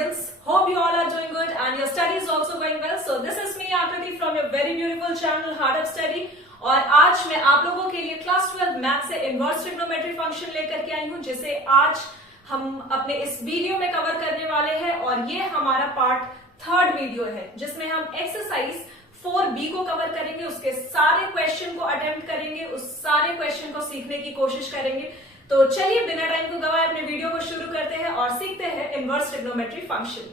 students. Hope you all are doing good and your study is also going well. So this is me Akriti from your very beautiful channel Hard Up Study. और आज मैं आप लोगों के लिए class 12 math से inverse trigonometry function लेकर के आई हूँ, जिसे आज हम अपने इस वीडियो में कवर करने वाले हैं। और ये हमारा पार्ट 3rd वीडियो है, जिसमें हम एक्सरसाइज 4B को कवर करेंगे, उसके सारे क्वेश्चन को अटेम्प्ट करेंगे, उस सारे क्वेश्चन को सीखने की कोशिश करेंगे। तो चलिए बिना टाइम को गवाए अपने वीडियो को शुरू करते हैं और सीखते हैं इनवर्स ट्रिग्नोमेट्री फंक्शन।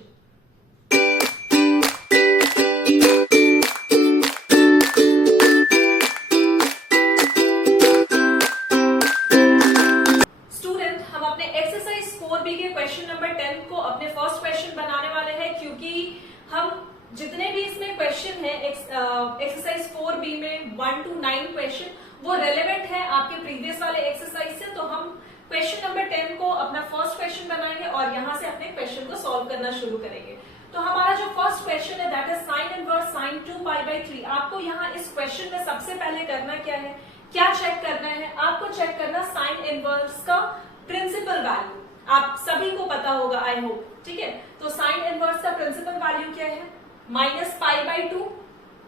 स्टूडेंट, हम अपने एक्सरसाइज 4B के क्वेश्चन नंबर 10 को अपने फर्स्ट क्वेश्चन बनाने वाले हैं, क्योंकि हम जितने भी इसमें क्वेश्चन है एक्सरसाइज 4B में 1 to 9 क्वेश्चन वो रेलेवेंट है आपके प्रीवियस वाले एक्सरसाइज से। तो हम क्वेश्चन नंबर 10 को अपना फर्स्ट क्वेश्चन बनाएंगे और यहां से अपने क्वेश्चन को सॉल्व करना शुरू करेंगे। तो हमारा जो फर्स्ट क्वेश्चन है that is sine inverse sine 2π/3। आपको यहाँ इस क्वेश्चन में सबसे पहले करना क्या है, क्या चेक करना है? आपको चेक करना साइन इनवर्स का प्रिंसिपल वैल्यू। आप सभी को पता होगा आई होप, ठीक है। तो साइन इनवर्स का प्रिंसिपल वैल्यू क्या है? -π/2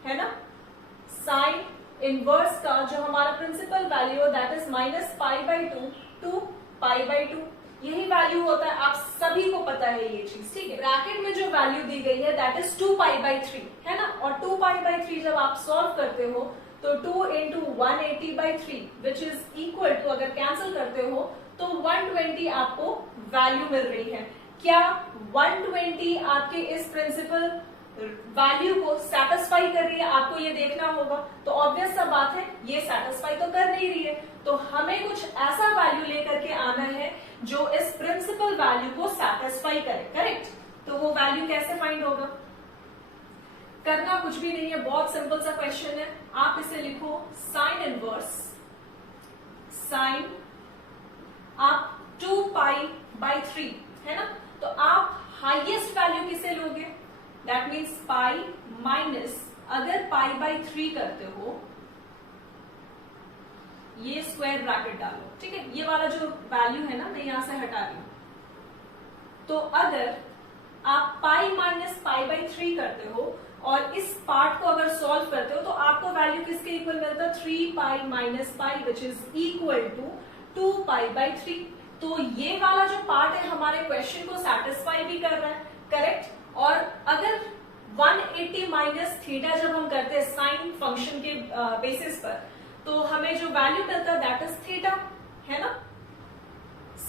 है ना। साइन इनवर्स का जो हमारा principal value that is -π/2 to π/2, यही वैल्यू होता है। आप सभी को पता है ये चीज, ठीक है। ब्रैकेट में जो वैल्यू दी गई है दैट इज 2π/3 है ना। और 2π/3 जब आप सॉल्व करते हो तो 2 into 180/3 which is equal to, अगर कैंसिल करते हो तो 120 आपको वैल्यू मिल रही है। क्या 120 आपके इस प्रिंसिपल वैल्यू को सेटिस्फाई कर रही है? आपको ये देखना होगा। तो ऑब्वियस सा बात है ये सेटिस्फाई तो कर नहीं रही है, तो हमें कुछ ऐसा वैल्यू लेकर के आना है जो इस प्रिंसिपल वैल्यू को सेटिस्फाई करे, करेक्ट। तो वो वैल्यू कैसे फाइंड होगा? करना कुछ भी नहीं है, बहुत सिंपल सा क्वेश्चन है। आप इसे लिखो साइन इनवर्स साइन आप 2π/3 है ना। तो आप हाईएस्ट वैल्यू किसे लोगे? दैट मीन्स पाई माइनस, अगर π/3 करते हो ये स्क्वायर ब्रैकेट डालो, ठीक है। ये वाला जो वैल्यू है ना मैं यहां से हटा रही हूं। तो अगर आप पाई माइनस π/3 करते हो और इस पार्ट को अगर सॉल्व करते हो तो आपको वैल्यू किसके इक्वल मिलता है? 3π minus pi which is equal to 2π/3। तो ये वाला जो पार्ट है हमारे क्वेश्चन को सेटिस्फाई भी कर रहा है, करेक्ट। और अगर 180 माइनस थीटा जब हम करते हैं साइन फंक्शन के बेसिस पर, तो हमें जो वैल्यू मिलता है दैट इज थीटा है ना,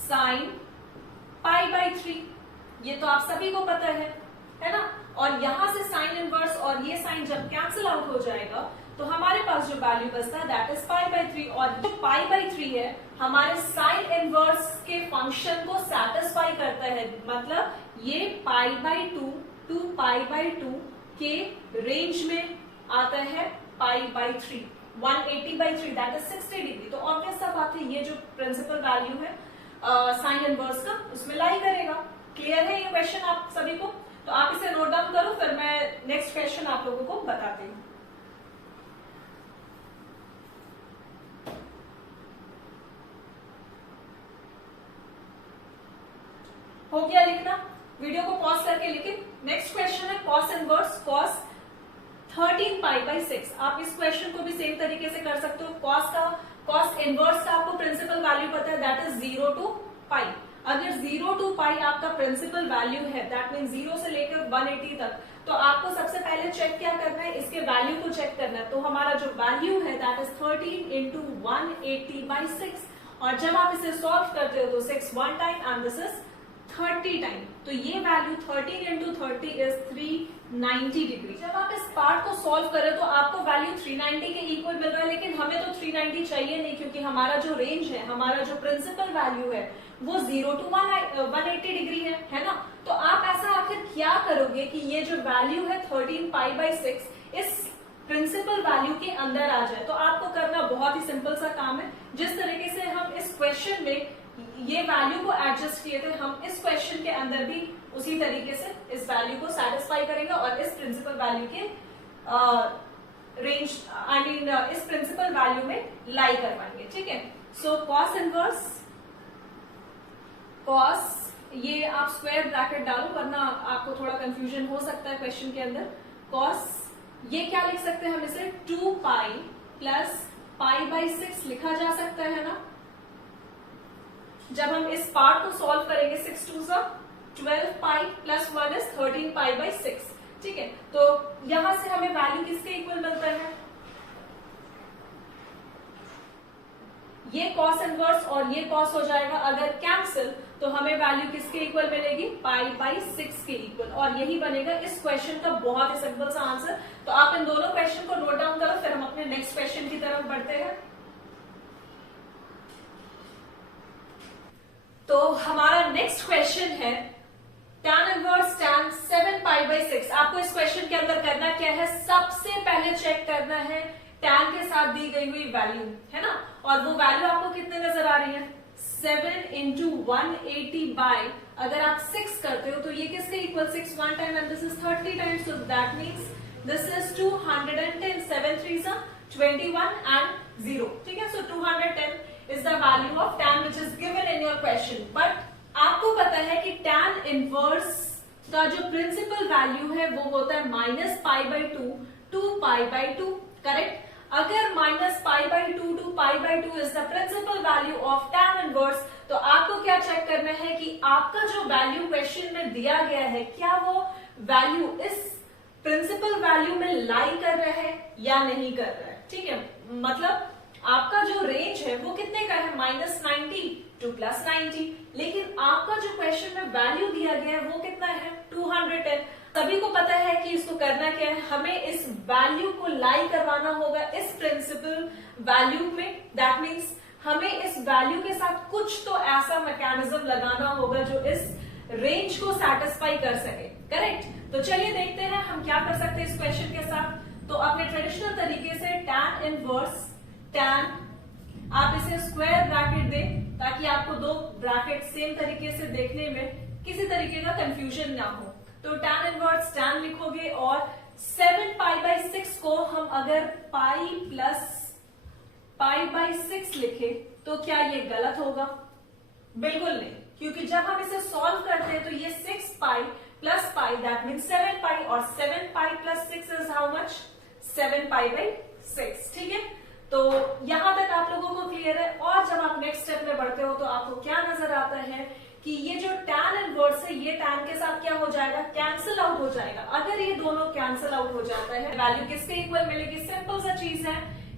साइन π/3। ये तो आप सभी को पता है ना। और यहां से साइन इनवर्स और ये साइन जब कैंसिल आउट हो जाएगा तो हमारे पास जो वैल्यू बचता है दैट इज π/3। और जो π/3 है हमारे साइन इनवर्स के फंक्शन को सेटिस्फाई करता है, मतलब ये π/2 to π/2 के रेंज में आता है π/3, 180/3 दैट इज 60 डिग्री। तो ऑब्वियस सा बात है ये जो प्रिंसिपल वैल्यू है साइन इनवर्स का उसमें लाई करेगा। क्लियर है ये क्वेश्चन आप सभी को? तो आप इसे नोट डाउन करो, फिर मैं नेक्स्ट क्वेश्चन आप लोगों को बताती हूँ। हो गया लिखना? वीडियो को पॉज करके लिखे। नेक्स्ट क्वेश्चन है कॉस इनवर्स कॉस 13π/6। आप इस क्वेश्चन को भी सेम तरीके से कर सकते हो। कॉस इनवर्स का आपको प्रिंसिपल वैल्यू पता है दैट इज 0 to π। अगर 0 to π आपका प्रिंसिपल वैल्यू है दैट मीन 0 से लेकर 180 तक, तो आपको सबसे पहले चेक क्या करना है? इसके वैल्यू को चेक करना है। तो हमारा जो वैल्यू है दैट इज 13 into 180/6। और जब आप इसे सॉल्व करते हो तो 6 1 time and this is 30 time. तो ये वैल्यू 13 into 30 इज 390 डिग्री। जब आप इस पार्ट को सॉल्व करें तो आपको वैल्यू 390 के इक्वल मिल रहा है, लेकिन हमें तो 390 चाहिए नहीं, क्योंकि हमारा जो रेंज है, हमारा जो प्रिंसिपल वैल्यू है वो 0 to 180 डिग्री है ना। तो आप ऐसा आखिर क्या करोगे कि ये जो वैल्यू है 13π/6 इस प्रिंसिपल वैल्यू के अंदर आ जाए? तो आपको करना बहुत ही सिंपल सा काम है। जिस तरीके से हम इस क्वेश्चन में ये वैल्यू को एडजस्ट किए थे, हम इस क्वेश्चन के अंदर भी उसी तरीके से इस वैल्यू को सेटिस्फाई करेंगे और इस प्रिंसिपल वैल्यू के रेंज इस प्रिंसिपल वैल्यू में लाई करवाएंगे, ठीक है। सो कॉस इनवर्स कॉस ये आप स्क्वायर ब्रैकेट डालो वरना आपको थोड़ा कंफ्यूजन हो सकता है क्वेश्चन के अंदर। कॉस ये क्या लिख सकते हैं हम इसे 2 पाई प्लस पाई बाई 6 लिखा जा सकता है ना। जब हम इस पार्ट को सॉल्व करेंगे 6 2 12 pi plus 1 is 13 pi by 6। ठीक है, तो यहां से हमें वैल्यू किसके इक्वल मिलता है, ये कॉस इनवर्स और ये कॉस हो जाएगा अगर कैंसिल, तो हमें वैल्यू किसके इक्वल मिलेगी, पाई बाई 6 के इक्वल। और यही बनेगा इस क्वेश्चन का बहुत ही सिंपल सा आंसर। तो आप इन दोनों क्वेश्चन को नोट डाउन करो, फिर हम अपने नेक्स्ट क्वेश्चन की तरफ बढ़ते हैं। तो हमारा नेक्स्ट क्वेश्चन है tan inverse tan 7 pi by 6। आपको इस क्वेश्चन के अंदर करना क्या है, सबसे पहले चेक करना है tan के साथ दी गई हुई वैल्यू है ना, और वो वैल्यू आपको कितने नजर आ रही है, 7 इंटू 180 बाई, अगर आप 6 करते हो तो ये किसके equal, 6 1 time and this is 30 times, so that means this is 210, 7 3 21 and 0। ठीक है, सो 210 is the value of tan which is given in your question. But आपको पता है कि tan इनवर्स का जो प्रिंसिपल वैल्यू है वो होता है minus pi by 2 pi by 2, correct. अगर minus pi by 2 pi by 2 is the principal value of tan inverse, तो आपको क्या चेक करना है कि आपका जो वैल्यू क्वेश्चन में दिया गया है क्या वो वैल्यू इस प्रिंसिपल वैल्यू में लाई कर रहा है या नहीं कर रहा है। ठीक है, मतलब आपका जो रेंज है वो कितने का है, माइनस 90 टू प्लस 90, लेकिन आपका जो क्वेश्चन में वैल्यू दिया गया है वो कितना है, 210। सभी को पता है कि इसको करना क्या है, हमें इस वैल्यू को लाई करवाना होगा इस प्रिंसिपल वैल्यू में। दैट मीन्स हमें इस वैल्यू के साथ कुछ तो ऐसा मैकेनिज्म लगाना होगा जो इस रेंज को सेटिस्फाई कर सके, करेक्ट। तो चलिए देखते हैं हम क्या कर सकते हैं इस क्वेश्चन के साथ। तो अपने ट्रेडिशनल तरीके से tan इनवर्स tan, आप इसे स्क्वायर ब्रैकेट दें ताकि आपको दो ब्रैकेट सेम तरीके से देखने में किसी तरीके का कंफ्यूजन ना हो। तो tan इनवर्स tan लिखोगे और 7 पाई बाई 6 को हम अगर पाई प्लस पाई बाई 6 लिखे तो क्या ये गलत होगा, बिल्कुल नहीं, क्योंकि जब हम इसे सॉल्व करते हैं तो ये 6 pi plus pi that mean 7 पाई, और 7 pi plus 6 is how much, 7 pi by 6। ठीक है, तो यहां तक आप लोगों को क्लियर है। और जब आप नेक्स्ट स्टेप में बढ़ते हो तो आपको क्या नजर आता है कि ये जो tan इनवर्स है ये tan के साथ क्या हो जाएगा, कैंसिल आउट हो जाएगा। अगर ये दोनों कैंसिल आउट हो जाता है, वैल्यू किसके इक्वल मिलेगी, सिंपल सा चीज है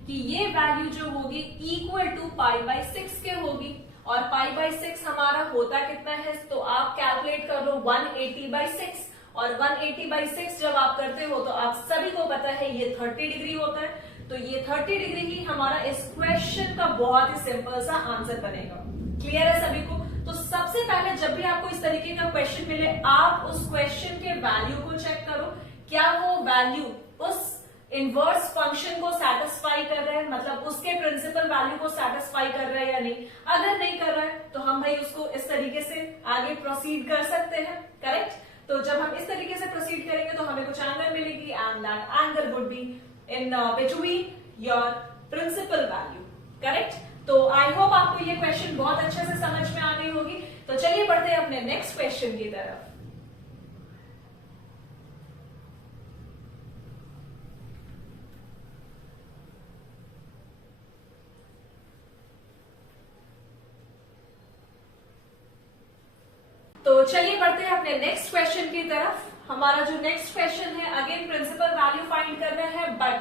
कि ये वैल्यू जो होगी इक्वल टू पाई बाई 6 के होगी, और पाई बाई 6 हमारा होता कितना है, तो आप कैलकुलेट कर लो 180 बाई 6, और 180 बाई 6 जब आप करते हो तो आप सभी को पता है ये 30 डिग्री होता है। तो ये 30 डिग्री ही हमारा इस क्वेश्चन का बहुत ही सिंपल सा आंसर बनेगा। क्लियर है सभी को। तो सबसे पहले जब भी आपको इस तरीके का क्वेश्चन मिले, आप उस क्वेश्चन के वैल्यू को चेक करो, क्या वो वैल्यू उस इनवर्स फंक्शन को सेटिस्फाई कर रहा है, मतलब उसके प्रिंसिपल वैल्यू को सेटिस्फाई कर रहा है या नहीं। अगर नहीं कर रहा है तो हम भाई उसको इस तरीके से आगे प्रोसीड कर सकते हैं, करेक्ट। तो जब हम इस तरीके से प्रोसीड करेंगे तो हमें कुछ एंगल मिलेगी and that angle would be in between your principal value, correct। तो आई होप आपको ये क्वेश्चन बहुत अच्छे से समझ में आ गई होगी। तो चलिए बढ़ते हैं अपने नेक्स्ट क्वेश्चन की तरफ। तो चलिए बढ़ते हैं अपने नेक्स्ट क्वेश्चन की तरफ। हमारा जो नेक्स्ट क्वेश्चन है अगेन प्रिंसिपल वैल्यू फाइंड करना है, बट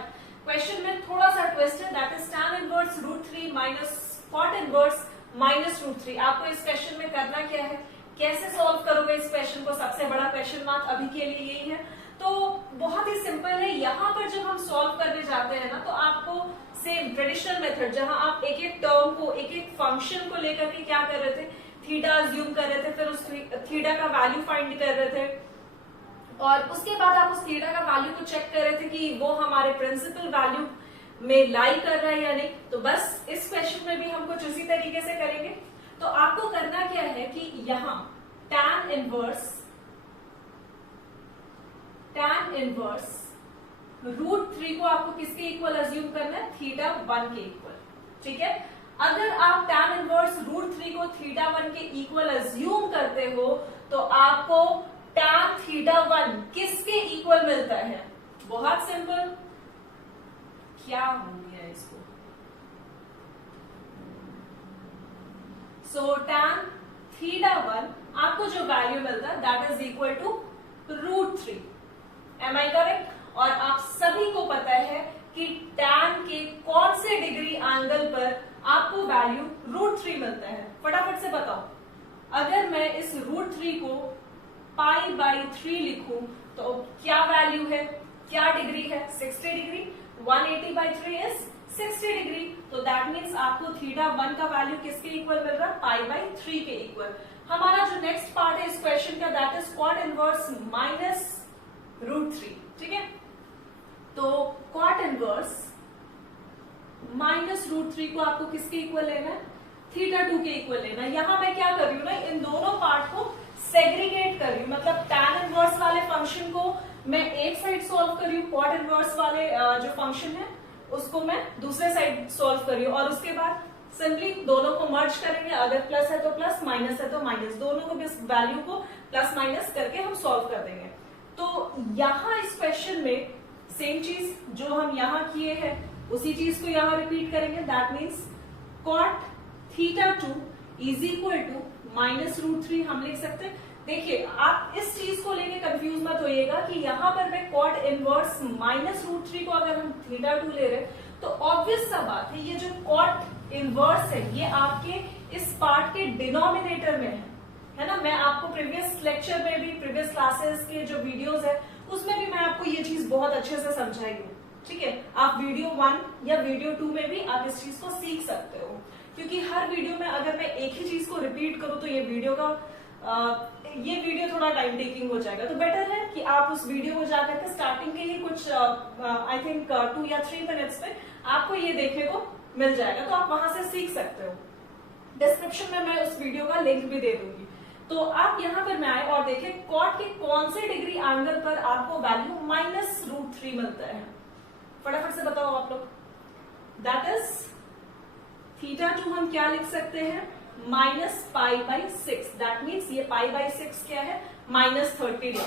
क्वेश्चन में थोड़ा सा ट्विस्ट है, that is tan inverse √3 minus cot inverse minus √3। आपको इस क्वेश्चन में करना क्या है, कैसे सॉल्व करोगे इस क्वेश्चन को, सबसे बड़ा क्वेश्चन मार्क अभी के लिए यही है। तो बहुत ही सिंपल है, यहाँ पर जब हम सॉल्व करने जाते हैं ना तो आपको सेम ट्रेडिशनल मेथड, जहां आप एक एक टर्म को एक एक फंक्शन को लेकर के क्या कर रहे थे, थीटा अज्यूम कर रहे थे, फिर उस थीटा का वैल्यू फाइंड कर रहे थे, और उसके बाद आप उस थीटा का वैल्यू को चेक कर रहे थे कि वो हमारे प्रिंसिपल वैल्यू में लाई कर रहा है या नहीं। तो बस इस क्वेश्चन में भी हम कुछ उसी तरीके से करेंगे। तो आपको करना क्या है कि यहां tan इनवर्स √3 को आपको किसके इक्वल अज्यूम करना है, थीटा 1 के इक्वल। ठीक है, अगर आप tan इनवर्स √3 को θ1 के इक्वल अज्यूम करते हो तो आपको tan θ1 किसके इक्वल मिलता है? बहुत सिंपल, क्या हो गया इसको? सो tan θ1 आपको जो वैल्यू मिलता है that is equal to √3. Am I correct? और आप सभी को पता है कि tan के कौन से डिग्री एंगल पर आपको वैल्यू √3 मिलता है? फटाफट से बताओ. अगर मैं इस √3 को π/3 लिखूं तो क्या वैल्यू है, क्या डिग्री है? 60 डिग्री. 180/3 is 60 degree. तो दैट मीन्स आपको θ1 का वैल्यू किसके इक्वल मिल रहा है? π/3 के इक्वल. हमारा जो नेक्स्ट पार्ट है इस क्वेश्चन का दैट इज cot इनवर्स -√3. ठीक है, तो cot इनवर्स -√3 को आपको किसके इक्वल लेना है? θ2 के इक्वल लेना है. यहां मैं क्या कर रही हूं ना, इन दोनों पार्ट को सेग्रीगेट कर रही हूं. मतलब tan इनवर्स वाले फंक्शन को मैं एक साइड सॉल्व कर रही हूँ, cot इनवर्स वाले जो फंक्शन है उसको मैं दूसरे साइड सॉल्व कर रही हूँ, और उसके बाद सिंपली दोनों को मर्ज करेंगे. अगर प्लस है तो प्लस, माइनस है तो माइनस, दोनों को इस वैल्यू को प्लस माइनस करके हम सॉल्व कर देंगे. तो यहाँ इस क्वेश्चन में सेम चीज जो हम यहाँ किए हैं उसी चीज को यहाँ रिपीट करेंगे. That means cot θ2 is equal to -√3 हम लिख सकते हैं. देखिए, आप इस चीज को लेके कंफ्यूज मत होइएगा कि यहाँ पर मैं cot इनवर्स -√3 को अगर हम θ2 ले रहे तो ऑब्वियस सा बात है ये जो cot इनवर्स है ये आपके इस पार्ट के डिनोमिनेटर में है ना. मैं आपको प्रीवियस लेक्चर में भी, प्रीवियस क्लासेस के जो वीडियोस है उसमें भी मैं आपको ये चीज बहुत अच्छे से समझाई हूँ. ठीक है, आप वीडियो 1 या वीडियो 2 में भी आप इस चीज को सीख सकते हो, क्योंकि हर वीडियो में अगर मैं एक ही चीज को रिपीट करूं तो ये वीडियो थोड़ा टाइम टेकिंग हो जाएगा. तो बेटर है कि आप उस वीडियो को जाकर के स्टार्टिंग के ही कुछ आई थिंक 2 या 3 मिनट्स में आपको ये देखने को मिल जाएगा, तो आप वहां से सीख सकते हो. डिस्क्रिप्शन में मैं उस वीडियो का लिंक भी दे दूंगी. तो आप यहाँ पर मैं आए और देखें cot के कौन से डिग्री एंगल पर आपको वैल्यू -√3 मिलता है. फटाफट से बताओ आप लोग. दैट इज θ2 हम क्या लिख सकते हैं? -π/6. दैट मीन्स ये π/6 क्या है? -30 डिग्री.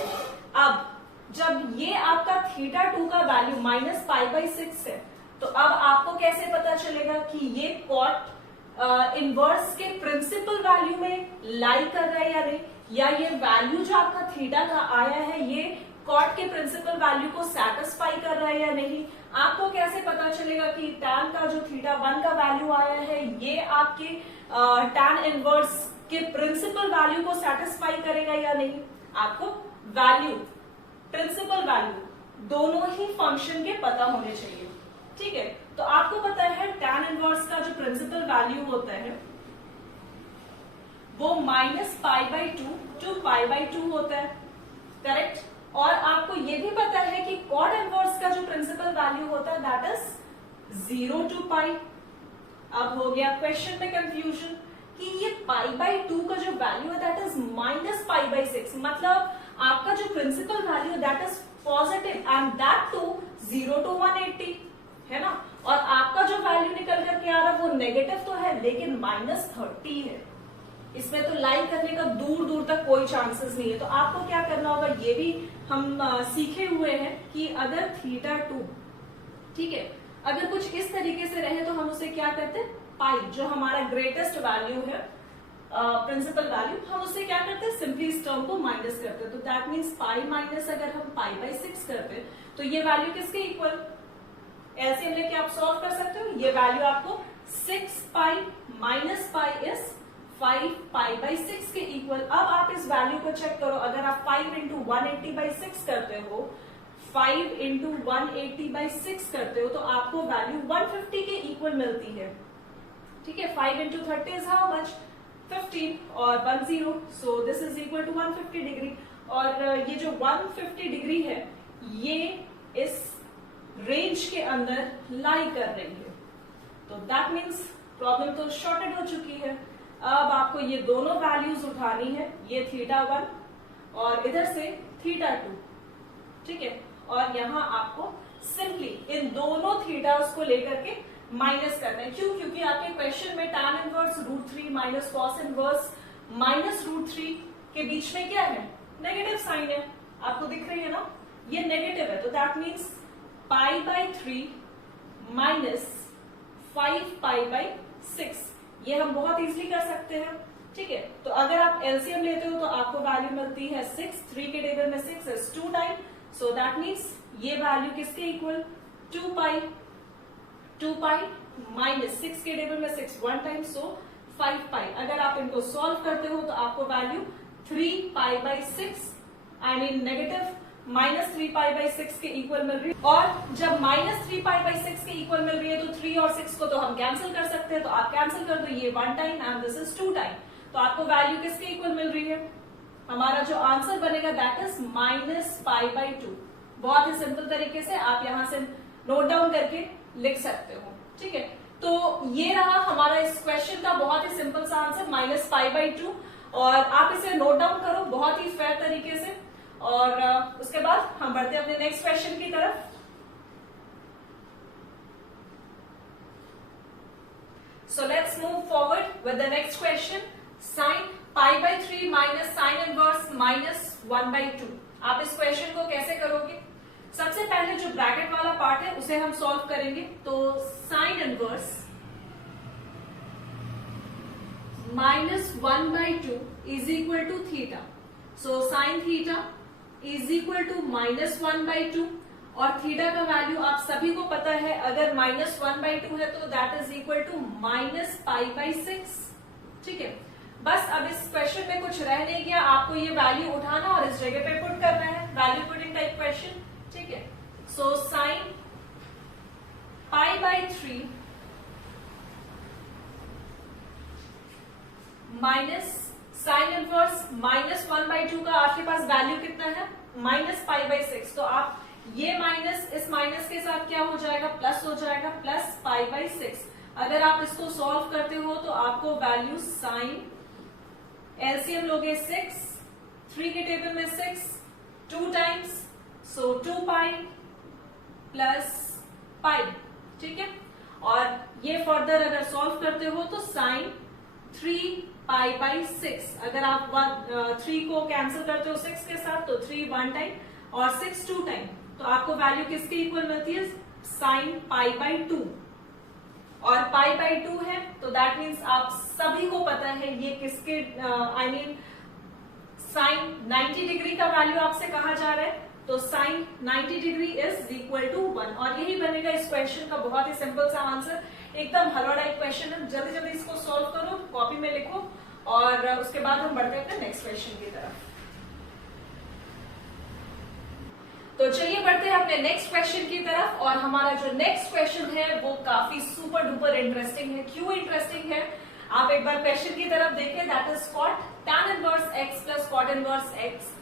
अब जब ये आपका θ2 का वैल्यू -π/6 है तो अब आपको कैसे पता चलेगा कि ये cot इनवर्स के प्रिंसिपल वैल्यू में लाई कर रहा है या नहीं, या ये वैल्यू जो आपका थीटा का आया है ये cot के प्रिंसिपल वैल्यू को सेटिस्फाई कर रहा है या नहीं. आपको कैसे पता चलेगा कि tan का जो θ1 का वैल्यू आया है ये आपके tan इनवर्स के प्रिंसिपल वैल्यू को सेटिस्फाई करेगा या नहीं. आपको वैल्यू, प्रिंसिपल वैल्यू दोनों ही फंक्शन के पता होने चाहिए. ठीक है, तो आपको पता है tan इनवर्स का जो प्रिंसिपल वैल्यू होता है वो -π/2 to π/2 होता है. करेक्ट. और आपको ये भी पता है कि cot इनवर्स का जो प्रिंसिपल वैल्यू होता है दैट इज 0 to π. अब हो गया क्वेश्चन में कंफ्यूजन कि ये π/2 का जो वैल्यू है दैट इज -π/6. मतलब आपका जो प्रिंसिपल वैल्यू है that is positive and that to 0 to 180 है ना. और आपका जो वैल्यू निकल करके आ रहा है वो नेगेटिव तो है लेकिन -30 है. इसमें तो लाई करने का दूर दूर तक कोई चांसेस नहीं है. तो आपको क्या करना होगा ये भी हम सीखे हुए हैं कि अगर θ2 ठीक है अगर कुछ इस तरीके से रहे तो हम उसे क्या करते हैं, पाई जो हमारा ग्रेटेस्ट वैल्यू है प्रिंसिपल वैल्यू, हम उससे क्या करते हैं सिंपली इस टर्म को माइनस करते हैं. तो दैट मीन्स पाई माइनस अगर हम π/6 करते हैं तो ये वैल्यू किसके इक्वल, एलसीएम लेके आप सॉल्व कर सकते हो. ये वैल्यू आपको 6π - π इज 5π/6 के इक्वल. अब आप इस वैल्यू को चेक करो. अगर आप 5 × 180/6 करते हो, 5 × 180/6 करते हो तो आपको वैल्यू 150 के इक्वल मिलती है. ठीक है, 5 × 30 इज हाउ मच, 15 और 1 0. So this is equal to 150 degree. और ये जो 150 डिग्री है ये इस रेंज के अंदर लाई कर रही है. तो दैट मीन्स प्रॉब्लम तो शॉर्टेड हो चुकी है. अब आपको ये दोनों वैल्यूज उठानी है, ये θ1 और इधर से θ2. ठीक है, और यहाँ आपको सिंपली इन दोनों थीटास को लेकर के माइनस करना है। क्यों? क्योंकि आपके क्वेश्चन में tan inverse √3 minus cos inverse minus √3 के बीच में क्या है? नेगेटिव साइन है। आपको दिख रही है ना, ये नेगेटिव है, तो दैट मीन्स π/3 माइनस 5π/6। ये हम बहुत इजीली कर सकते हैं, ठीक है। तो अगर आप एलसीएम लेते हो तो आपको वैल्यू मिलती है 6, 3 के टेबल में 6 is 2 time, so that means ये वैल्यू किसके इक्वल? 2π माइनस 6 के टेबल में 6 1 टाइम, सो 5π। अगर आप इनको सॉल्व करते हो तो आपको वैल्यू 3π/6 आई मीन नेगेटिव -3π/6 के इक्वल मिल रही है। और जब -3π/6 के इक्वल मिल रही है तो 3 और 6 को तो हम कैंसिल कर सकते हैं, तो आप कैंसिल कर दो, ये 1 time and this is 2 time, तो आपको वैल्यू किसके इक्वल मिल रही है? हमारा जो आंसर बनेगा दैट इज -π/2। बहुत ही सिंपल तरीके से आप यहां से नोट डाउन करके लिख सकते हो, ठीक है। तो ये रहा हमारा इस क्वेश्चन का बहुत ही सिंपल सा आंसर -π/2, और आप इसे नोट डाउन करो बहुत ही फेयर तरीके से। और उसके बाद हम बढ़ते हैं अपने नेक्स्ट क्वेश्चन की तरफ। So let's move forward with the next question. Sine π/3 minus sine inverse -1/2। आप इस क्वेश्चन को कैसे करोगे? सबसे पहले जो ब्रैकेट वाला पार्ट है उसे हम सॉल्व करेंगे। तो sine inverse -1/2 is equal to theta, so sine theta is equal to -1/2, और थीटा का वैल्यू आप सभी को पता है, अगर -1/2 है तो दैट इज इक्वल टू -π/6, ठीक है। बस अब इस क्वेश्चन में कुछ रह नहीं गया, आपको ये वैल्यू उठाना और इस जगह पे पुट करना है, वैल्यू पुटिंग टाइप क्वेश्चन, ठीक है। So sine π/3 minus sine inverse -1/2 का आपके पास वैल्यू कितना है? -π/6। तो आप ये माइनस इस माइनस के साथ क्या हो जाएगा? प्लस हो जाएगा, प्लस π/6। अगर आप इसको सॉल्व करते हो तो आपको वैल्यू साइन, एलसीएम लोगे 6, 3 के टेबल में 6 2 टाइम्स, सो 2π प्लस π, ठीक है। और ये फर्दर अगर सॉल्व करते हो तो साइन 3π/6, अगर आप 3 को कैंसिल करते हो 6 के साथ तो 3 1 टाइम और 6 2 टाइम, तो आपको वैल्यू किसके इक्वल मिलती है? साइन π/2, और π/2 है तो दैट मीन्स आप सभी को पता है ये किसके आई मीन साइन 90 डिग्री का वैल्यू आपसे कहा जा रहा है, तो sine 90 degree is equal to 1, और यही बनेगा इस क्वेश्चन का बहुत ही सिंपल सा आंसर। एकदम हलवा टाइप क्वेश्चन है, जल्दी जल्दी इसको सॉल्व करो, कॉपी में लिखो, और उसके बाद हम बढ़ते हैं अपने नेक्स्ट क्वेश्चन की तरफ। तो चलिए बढ़ते हैं अपने नेक्स्ट क्वेश्चन की तरफ, और हमारा जो नेक्स्ट क्वेश्चन है वो काफी सुपर डुपर इंटरेस्टिंग है। क्यों इंटरेस्टिंग है? आप एक बार क्वेश्चन की तरफ देखिए, that is cot tan inverse x plus cot inverse x।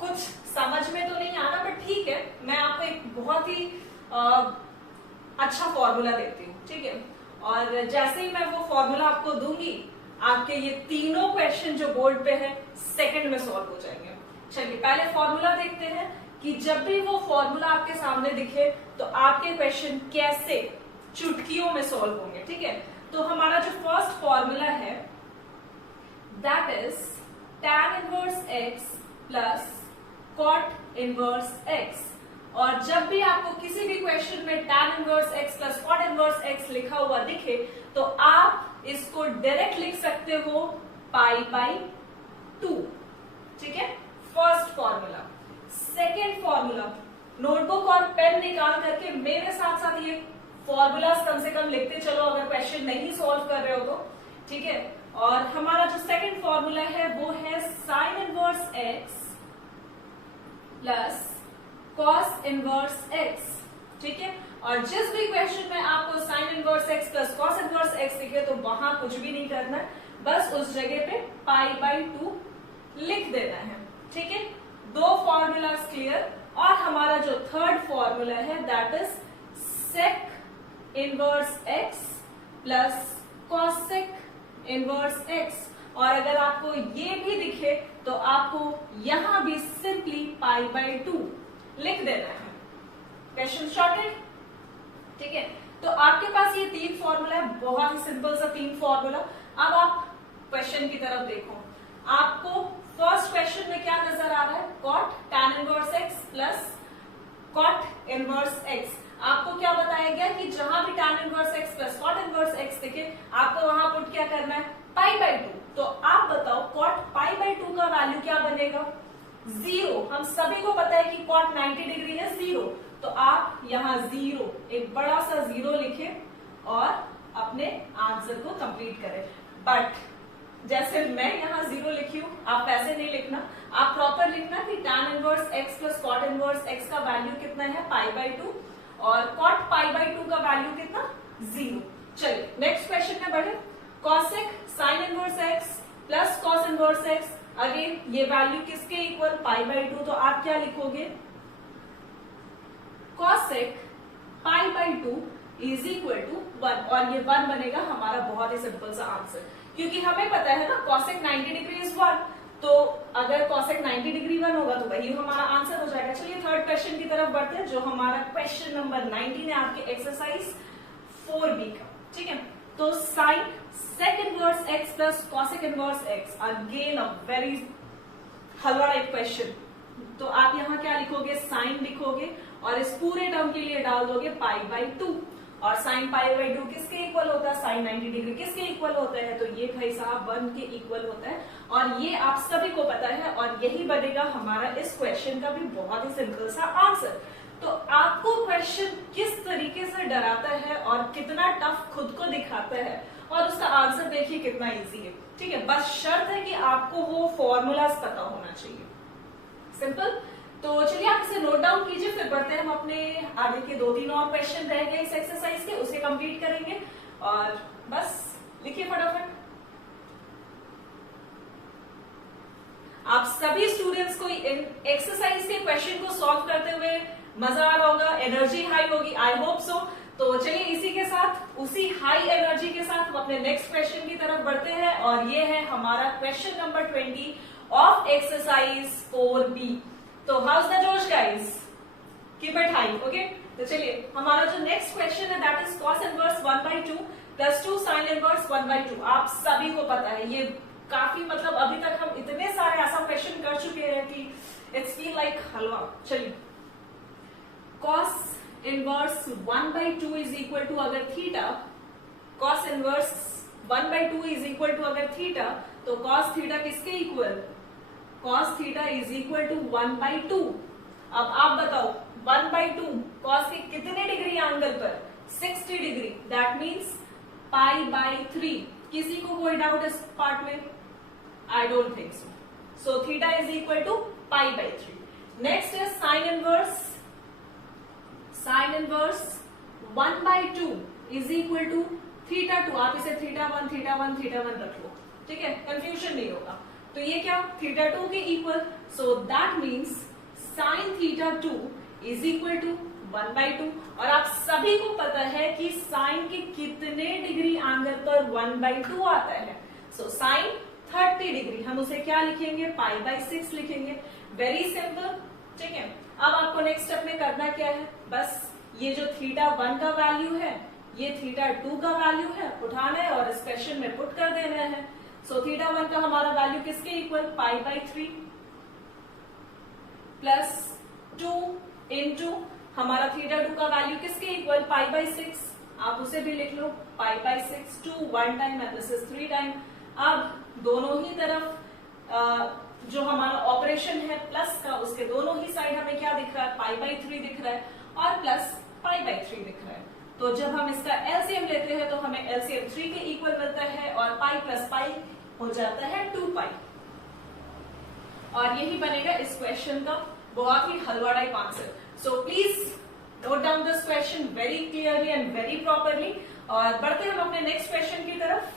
कुछ समझ में तो नहीं आना, बट ठीक है, मैं आपको एक बहुत ही अच्छा फॉर्मूला देती हूँ, ठीक है। और जैसे ही मैं वो फॉर्मूला आपको दूंगी, आपके ये तीनों क्वेश्चन जो बोर्ड पे है सेकंड में सॉल्व हो जाएंगे। चलिए पहले फॉर्मूला देखते हैं कि जब भी वो फॉर्मूला आपके सामने दिखे तो आपके क्वेश्चन कैसे चुटकियों में सॉल्व होंगे, ठीक है। तो हमारा जो फर्स्ट फॉर्मूला है that is tan inverse x plus cot inverse x, और जब भी आपको किसी भी क्वेश्चन में tan inverse x plus cot inverse x लिखा हुआ दिखे तो आप इसको डायरेक्ट लिख सकते हो π/2, ठीक है। First formula. Second formula, notebook और पेन निकाल करके मेरे साथ साथ ये फॉर्मूलाज कम से कम लिखते चलो अगर क्वेश्चन नहीं सॉल्व कर रहे हो तो, ठीक है। और हमारा जो सेकेंड फॉर्मूला है वो है sine inverse x plus cos inverse x, ठीक है। और जिस भी क्वेश्चन में आपको sign inverse x plus cos inverse x दिखे तो वहां कुछ भी नहीं करना है, बस उस जगह पे π/2 लिख देना है, ठीक है। दो फॉर्मूलाज क्लियर। और हमारा जो थर्ड फॉर्मूला है that is sec inverse x plus cosec inverse x, और अगर आपको ये भी दिखे तो आपको यहां भी सिंपली π/2 लिख देना है। क्वेश्चन शॉर्टेड, ठीक है। तो आपके पास ये 3 फॉर्मूला है, बहुत ही सिंपल सा 3 फॉर्मूला। अब आप क्वेश्चन की तरफ देखो, आपको फर्स्ट क्वेश्चन में क्या नजर आ रहा है, cot tan inverse x plus cot inverse x। आपको क्या बताया गया कि जहां भी tan inverse x plus cot inverse x दिखे आपको वहां पुट क्या करना है, पाई बाई 2। तो आप बताओ कॉट पाई बाई 2 का वैल्यू क्या बनेगा, 0। हम सभी को पता है कि कॉट 90 डिग्री है 0, तो आप यहाँ 0 एक बड़ा सा 0 लिखे और अपने आंसर को कंप्लीट करें। बट जैसे मैं यहाँ 0 लिखी हूं, आप वैसे नहीं लिखना, आप प्रॉपर लिखना कि tan inverse x plus cot inverse x का वैल्यू कितना है, पाई बाई 2, और कॉट पाई बाई 2 का वैल्यू कितना, 0। चलिए नेक्स्ट क्वेश्चन में बढ़े, cosec sine inverse x plus cos inverse x। Again ये वैल्यू किसके इक्वल, पाई बाई 2, तो आप क्या लिखोगे, cosec pi by 2 is equal to 1, और ये 1 बनेगा हमारा बहुत ही सिंपल सा आंसर, क्योंकि हमें पता है ना कॉसेक 90 डिग्री इज 1, तो अगर कॉसेक 90 डिग्री 1 होगा तो वही हमारा आंसर हो जाएगा। चलिए थर्ड क्वेश्चन की तरफ बढ़ते हैं, जो हमारा क्वेश्चन नंबर 19 है आपके एक्सरसाइज 4B का। ठीक है, तो sine sec inverse x plus cosec inverse x, again a very halwa type question. तो आप यहाँ क्या लिखोगे, साइन लिखोगे और इस पूरे टर्म के लिए डाल दोगे पाई बाई 2, और साइन पाई बाई 2 किसके इक्वल होता है, साइन 90 डिग्री किसके इक्वल होता है, तो ये भाई साहब 1 के इक्वल होता है, और ये आप सभी को पता है, और यही बनेगा हमारा इस क्वेश्चन का भी बहुत ही सिंपल सा आंसर। तो आपको क्वेश्चन किस तरीके से डराता है और कितना टफ खुद को दिखाता है, और उसका आंसर देखिए कितना इजी है। ठीक है, बस शर्त है कि आपको वो फॉर्मूलाज पता होना चाहिए, सिंपल। तो चलिए आप इसे नोट डाउन कीजिए, फिर बढ़ते हैं हम अपने आगे के 2-3 और क्वेश्चन रह गए इस एक्सरसाइज के, उसे कंप्लीट करेंगे, और बस लिखिए फटाफट। आप सभी स्टूडेंट्स को इन एक्सरसाइज के क्वेश्चन को सॉल्व करते हुए मजा आ रहा होगा, एनर्जी हाई होगी, आई होप सो। तो चलिए इसी के साथ, उसी हाई एनर्जी के साथ हम अपने नेक्स्ट क्वेश्चन की तरफ बढ़ते हैं, और ये है हमारा question number 20 of exercise 4B। तो हाउस द जोश guys, keep it high, okay. तो चलिए हमारा जो नेक्स्ट क्वेश्चन है that is cos inverse 1/2 plus 2 sign inverse 1/2। आप सभी को पता है, ये काफी मतलब अभी तक हम इतने सारे ऐसा क्वेश्चन कर चुके हैं कि इट्स फील लाइक हलवा। चलिए cos inverse 1/2 is equal to, अगर theta, cos inverse 1/2 is equal to अगर थीटा, तो कॉस थीटा किसके equal, cos theta is equal to 1/2। अब आप बताओ 1/2 कॉस के कितने डिग्री एंगल पर, 60 degree, that means pi by 3। किसी को कोई डाउट इस पार्ट में, I don't think so. So theta is equal to pi by 3। Next है sine inverse, sine inverse 1/2 is equal to theta 2। आप इसे थीटा 1 थीटा 1 थीटा 1 रख लो, ठीक है, कंफ्यूजन नहीं होगा। तो ये क्या, थीटा 2 के equal, so that means sine theta 2 is equal to 1/2। और आप सभी को पता है कि साइन के कितने डिग्री एंगल पर 1/2 आता है, सो साइन 30 डिग्री, हम उसे क्या लिखेंगे, पाई बाई 6 लिखेंगे। वेरी सिंपल, ठीक है। अब आपको नेक्स्ट स्टेप में करना क्या है, बस ये जो थीटा 1 का वैल्यू है, ये थीटा 2 का वैल्यू है, उठाना है और इस क्वेश्चन में पुट कर देना है। सो थीटा 1 का हमारा वैल्यू किसके equal, pi by 3 plus 2 into हमारा थीटा 2 का वैल्यू किसके इक्वल, पाई बाई 6। आप उसे भी लिख लो, pi by 6, 2 1 time and this is 3 time. अब दोनों ही तरफ जो हमारा ऑपरेशन है प्लस का, उसके दोनों ही साइड हमें क्या दिख रहा है, पाई बाई 3 दिख रहा है और प्लस पाई बाई 3 दिख रहा है। तो जब हम इसका एलसीएम लेते हैं तो हमें एलसीएम 3 के इक्वल मिलता है, और पाई प्लस पाई हो जाता है 2 पाई, और यही बनेगा इस क्वेश्चन का बहुत ही हलवा type answer. So please note down this question very clearly and very properly, और बढ़ते हैं हम अपने नेक्स्ट क्वेश्चन की तरफ।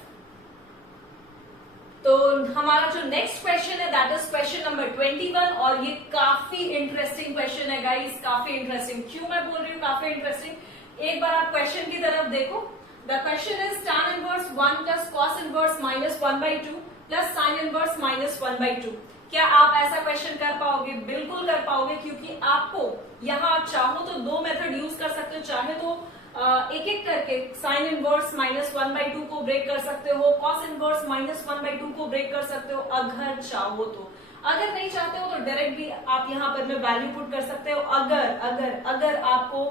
तो हमारा जो नेक्स्ट क्वेश्चन है दैट इज क्वेश्चन नंबर 21, और ये काफी इंटरेस्टिंग क्वेश्चन है गाइस, काफी इंटरेस्टिंग। क्यों मैं बोल रही हूँ काफी इंटरेस्टिंग, एक बार आप क्वेश्चन की तरफ देखो। The question is tan inverse 1 plus cos inverse minus 1/2 plus sine inverse minus 1/2। क्या आप ऐसा क्वेश्चन कर पाओगे? बिल्कुल कर पाओगे, क्योंकि आपको यहाँ आप चाहो तो 2 मेथड यूज कर सकते हो। चाहे तो एक एक करके साइन इनवर्स -1/2 को ब्रेक कर सकते हो, कॉस इनवर्स -1/2 को ब्रेक कर सकते हो अगर चाहो तो। अगर नहीं चाहते हो तो डायरेक्ट भी आप यहाँ पर में वैल्यू पुट कर सकते हो, अगर आपको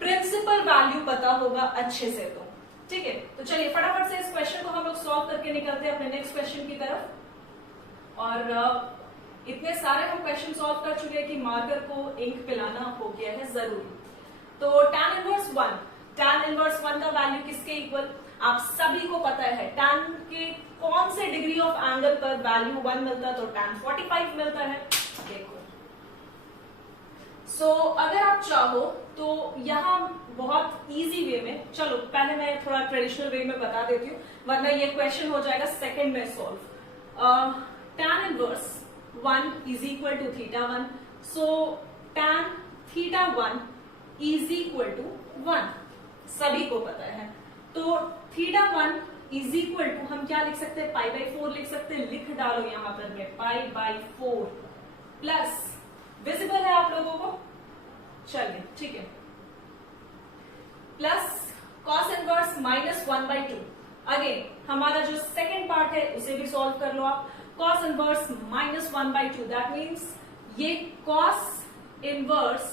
प्रिंसिपल वैल्यू पता होगा अच्छे से तो। ठीक है, तो चलिए फटाफट से इस क्वेश्चन को हम लोग सॉल्व करके निकलते हैं अपने नेक्स्ट क्वेश्चन की तरफ। और इतने सारे हम क्वेश्चन सॉल्व कर चुके हैं कि मार्कर को इंक पिलाना हो गया है जरूरी। तो tan इनवर्स 1 का वैल्यू किसके इक्वल, आप सभी को पता है। tan के कौन से डिग्री ऑफ एंगल पर वैल्यू 1 मिलता है, तो tan 45 मिलता है। देखो अगर आप चाहो तो यहाँ बहुत इजी वे में, चलो पहले मैं थोड़ा ट्रेडिशनल वे में बता देती हूँ वरना ये क्वेश्चन हो जाएगा सेकंड में solve. tan inverse 1 is equal to θ1, so tan θ1 is equal to 1 सभी को पता है। तो θ1 इज इक्वल टू हम क्या लिख सकते हैं, π/4 लिख सकते हैं। लिख डालो यहाँ पर में π/4 प्लस, विजिबल है आप लोगों को, चलिए ठीक है, प्लस cos इनवर्स -1/2। अगेन हमारा जो सेकेंड पार्ट है उसे भी सॉल्व कर लो आप। cos इनवर्स -1/2 दैट मीन्स ये cos inverse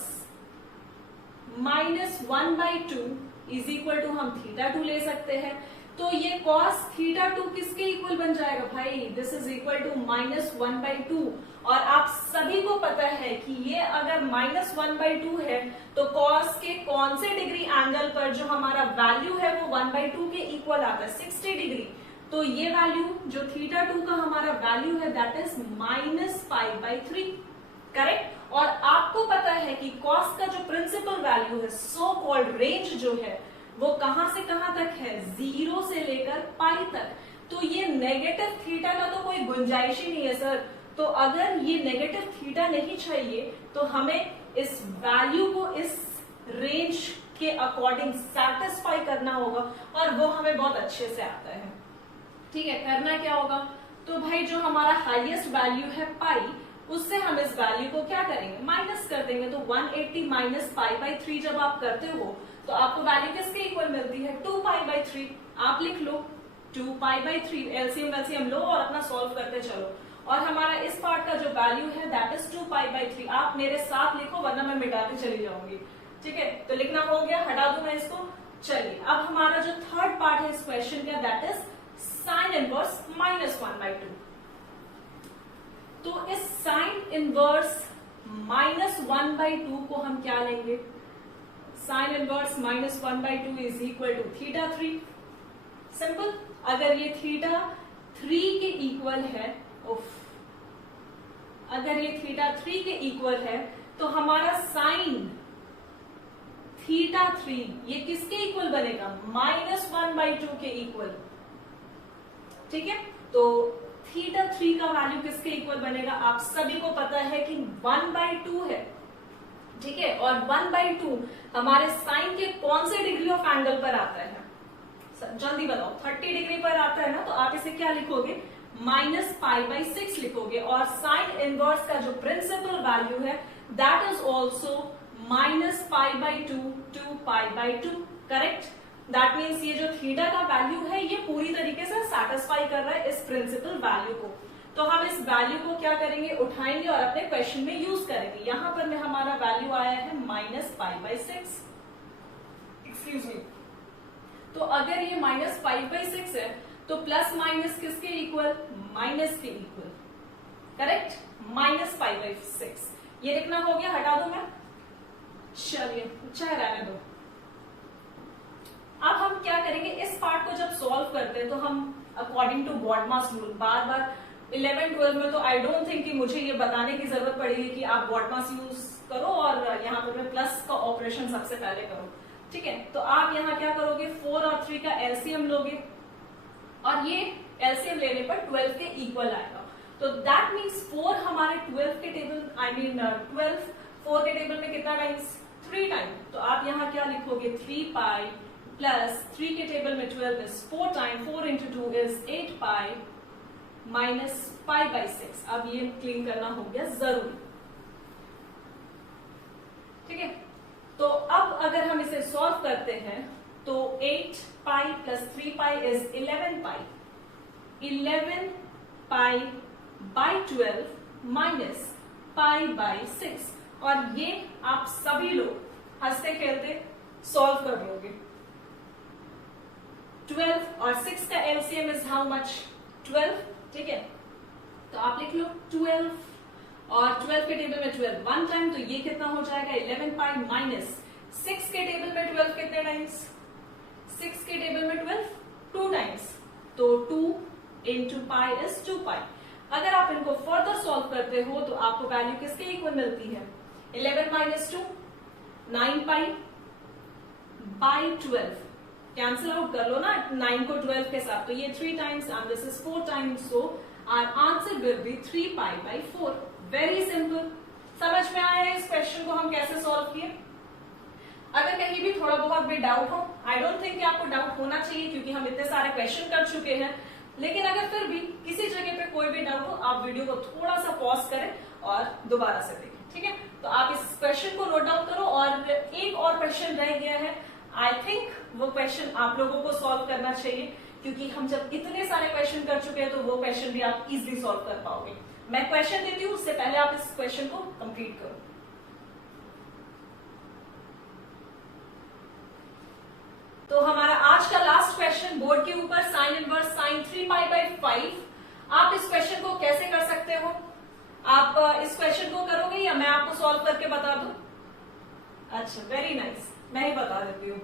-1/2 is equal to हम θ2 ले सकते हैं। तो ये cos θ2 किसके इक्वल बन जाएगा भाई, दिस इज इक्वल टू -1/2। और आप सभी को पता है कि ये अगर -1/2 है तो cos के कौन से डिग्री एंगल पर जो हमारा वैल्यू है वो 1/2 के इक्वल आता है, 60 डिग्री। तो ये वैल्यू जो θ2 का हमारा वैल्यू है दैट इज -π/3, करेक्ट। और आपको पता है कि cos का जो प्रिंसिपल वैल्यू है, सो कॉल्ड रेंज जो है वो कहां से कहां तक है, 0 से लेकर पाई तक। तो ये नेगेटिव थीटा का तो कोई गुंजाइश ही नहीं है सर। तो अगर ये नेगेटिव थीटा नहीं चाहिए तो हमें इस वैल्यू को इस रेंज के अकॉर्डिंग सैटिस्फाई करना होगा और वो हमें बहुत अच्छे से आता है। ठीक है, करना क्या होगा, तो भाई जो हमारा हाईएस्ट वैल्यू है पाई, उससे हम इस वैल्यू को क्या करेंगे, माइनस कर देंगे। तो 180 माइनस π/3 जब आप करते हो तो आपको वैल्यू किसके इक्वल मिलती है, 2π/3। आप लिख लो 2π/3, एलसीएम लो और अपना सॉल्व करते चलो। और हमारा इस पार्ट का जो वैल्यू है दैट इज 2π/3। आप मेरे साथ लिखो वरना मैं मिटाते चली जाऊंगी। ठीक है, तो लिखना हो गया, हटा दूं मैं इसको। चलिए अब हमारा जो थर्ड पार्ट है इस क्वेश्चन का दैट इज साइन इनवर्स -1/2। तो इस साइन इनवर्स -1/2 को हम क्या लेंगे, sine inverse -1/2 is equal to θ3। Simple, अगर ये θ3 के इक्वल है, अगर ये θ3 के इक्वल है तो हमारा साइन θ3 ये किसके इक्वल बनेगा, -1/2 के इक्वल। ठीक है, तो θ3 का वैल्यू किसके इक्वल बनेगा, आप सभी को पता है कि 1/2 है। ठीक है, और 1/2 हमारे साइन के कौन से डिग्री ऑफ एंगल पर आता है, जल्दी बताओ, 30 डिग्री पर आता है ना। तो आप इसे क्या लिखोगे, -π/6 लिखोगे। और साइन इनवर्स का जो प्रिंसिपल वैल्यू है that is also -π/2 to π/2, correct. That means ये जो थीटा का वैल्यू है ये पूरी तरीके से सेटिस्फाई कर रहा है इस प्रिंसिपल वैल्यू को। तो हम इस वैल्यू को क्या करेंगे, उठाएंगे और अपने क्वेश्चन में यूज करेंगे। यहां पर में हमारा वैल्यू आया है -π/6, एक्सक्यूज मी। तो अगर ये -π/6 है तो प्लस माइनस किसके इक्वल, माइनस के इक्वल, करेक्ट, -π/6। ये लिखना हो गया, हटा दूं मैं, चलिए चाहे रहने दो। अब हम क्या करेंगे, इस पार्ट को जब सॉल्व करते हैं तो हम अकॉर्डिंग टू बॉडमास रूल, बार बार 11-12 में तो आई डोंट थिंक कि मुझे ये बताने की जरूरत पड़ेगी कि आप बॉडमास यूज करो और यहाँ पर प्लस का ऑपरेशन सबसे पहले करो। ठीक है, तो आप यहाँ क्या करोगे, 4 और 3 का एलसीएम लोगे और ये एलसीएम लेने पर 12 के इक्वल आएगा। तो दैट मीन्स 4 हमारे 12 के टेबल, 12 4 के टेबल में कितना टाइम्स, 3 टाइम। तो आप यहाँ क्या लिखोगे, 3π प्लस 3 के टेबल में 12 is 4 time, 4 into 2 is 8π minus π/6। अब ये क्लीन करना हो गया जरूरी। ठीक है, तो अब अगर हम इसे सॉल्व करते हैं is 11 pi. 11 pi by 12 minus pi by 6. और ये आप सभी लोग हंसते खेलते सॉल्व कर लोगे। 12 और 6 का एलसीएम इज हाउ मच? 12, ठीक है। तो आप लिख लो 12 और 12 के टेबल में 12 वन टाइम, तो ये कितना हो जाएगा 11 पाई माइनस 6 के टेबल में 12 कितने टाइम्स? 6 के टेबल में 12 2 टाइम्स, तो 2 इंटू पाई इज 2 पाई। अगर आप इनको फर्दर सॉल्व करते हो तो आपको वैल्यू किसके इक्वल मिलती है? 11 minus 2 9 pi by 12, cancel out कर लो ना 9 को 12 के साथ, तो ये 3 times and this is 4 times, so our answer will be 3 pi by 4। Very simple. समझ में आया इस क्वेश्चन को हम कैसे सॉल्व किए? अगर कहीं भी थोड़ा बहुत भी डाउट हो, आई डोंट थिंक कि आपको डाउट होना चाहिए क्योंकि हम इतने सारे क्वेश्चन कर चुके हैं, लेकिन अगर फिर भी किसी जगह पे कोई भी डाउट हो, आप वीडियो को थोड़ा सा पॉज करें और दोबारा से देखें, ठीक है? तो आप इस क्वेश्चन को नोट डाउन करो। और एक और क्वेश्चन रह गया है, आई थिंक वो क्वेश्चन आप लोगों को सॉल्व करना चाहिए क्योंकि हम जब इतने सारे क्वेश्चन कर चुके हैं तो वो क्वेश्चन भी आप इजिली सॉल्व कर पाओगे। मैं क्वेश्चन देती हूँ, उससे पहले आप इस क्वेश्चन को कंप्लीट करो। तो हमारा आज का लास्ट क्वेश्चन बोर्ड के ऊपर sign inverse sign 3 pi by 5। आप इस क्वेश्चन को कैसे कर सकते हो? आप इस क्वेश्चन को करोगे या मैं आपको सॉल्व करके बता दूं? अच्छा, वेरी नाइस, मैं ही बता देती हूं।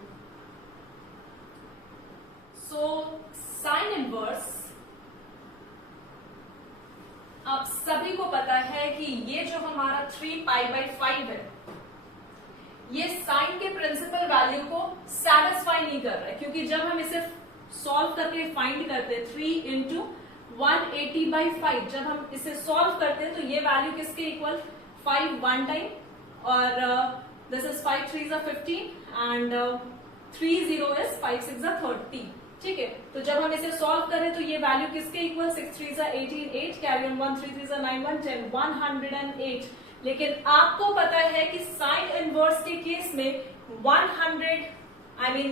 सो साइन इनवर्स आप सभी को पता है कि ये जो हमारा 3 पाई बाई 5 है, ये साइन के प्रिंसिपल वैल्यू को सैटिस्फाई नहीं कर रहा है, क्योंकि जब हम इसे सॉल्व करके फाइंड करते हैं 3 इंटू 180 बाई 5, जब हम इसे सॉल्व करते हैं तो ये वैल्यू किसके इक्वल? 5 वन टाइम, और दिस इज 5 3 15 एंड 3 0 इज 5 6 30, ठीक है? तो जब हम इसे सॉल्व करें तो ये वैल्यू किसके इक्वल? 6 3 18 8, carry on 1 3 3 9 1 10 108। लेकिन आपको पता है कि साइन इनवर्स के केस में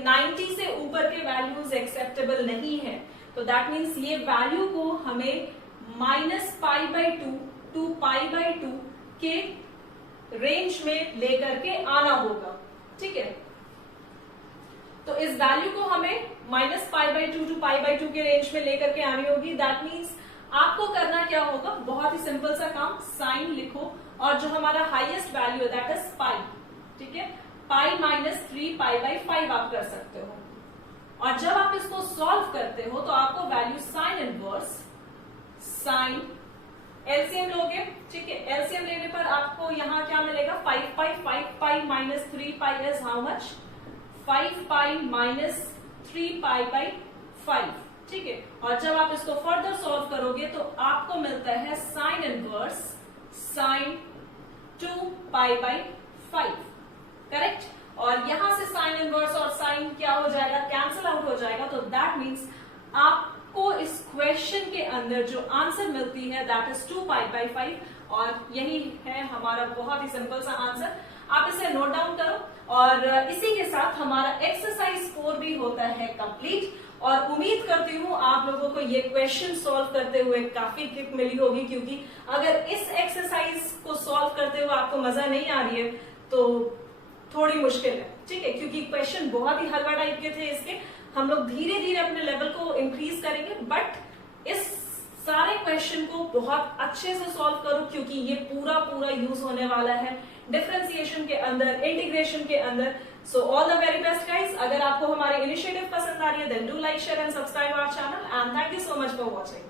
90 से ऊपर के वैल्यूज एक्सेप्टेबल नहीं है, तो दैट मीन्स ये वैल्यू को हमें minus pi by 2 to pi by 2 के रेंज में लेकर के आना होगा, ठीक है? तो इस वैल्यू को हमें minus pi by 2 to pi by 2 के रेंज में लेकर के आनी होगी। दैट मीन्स आपको करना क्या होगा? बहुत ही सिंपल सा काम, साइन लिखो और जो हमारा हाईएस्ट वैल्यू है दैट इज पाई, ठीक है? पाई माइनस 3 पाई बाई 5 आप कर सकते हो, और जब आप इसको सॉल्व करते हो तो आपको value sign inverse sign LCM लोगे, ठीक है? एलसीएम लेने पर आपको यहां क्या मिलेगा? 5 pi minus 3 pi is how much? 5 pi minus 3 pi by 5, ठीक है? और जब आप इसको फर्दर सॉल्व करोगे तो आपको मिलता है sine inverse sign 2 pi by 5, correct? और यहां से साइन इनवर्स और साइन क्या हो जाएगा? कैंसिल आउट हो जाएगा। तो दैट मीन्स आपको इस क्वेश्चन के अंदर जो आंसर मिलती है दैट इज 2 पाई बाई 5, और यही है हमारा बहुत ही सिंपल सा आंसर। आप इसे नोट डाउन करो, और इसी के साथ हमारा एक्सरसाइज 4 भी होता है कंप्लीट। और उम्मीद करती हूँ आप लोगों को ये क्वेश्चन सॉल्व करते हुए काफी किक मिली होगी, क्योंकि अगर इस एक्सरसाइज को सॉल्व करते हुए आपको मजा नहीं आ रही है तो थोड़ी मुश्किल है, ठीक है? क्योंकि क्वेश्चन बहुत ही हलवा टाइप के थे इसके। हम लोग धीरे धीरे अपने लेवल को इंक्रीज करेंगे, बट इस सारे क्वेश्चन को बहुत अच्छे से सॉल्व करो, क्योंकि ये पूरा यूज होने वाला है डिफरेंशिएशन के अंदर, इंटीग्रेशन के अंदर। So all the very best guys. अगर आपको हमारे इनिशिएटिव पसंद आ रही है then do like share and subscribe our channel, and thank you so much for watching.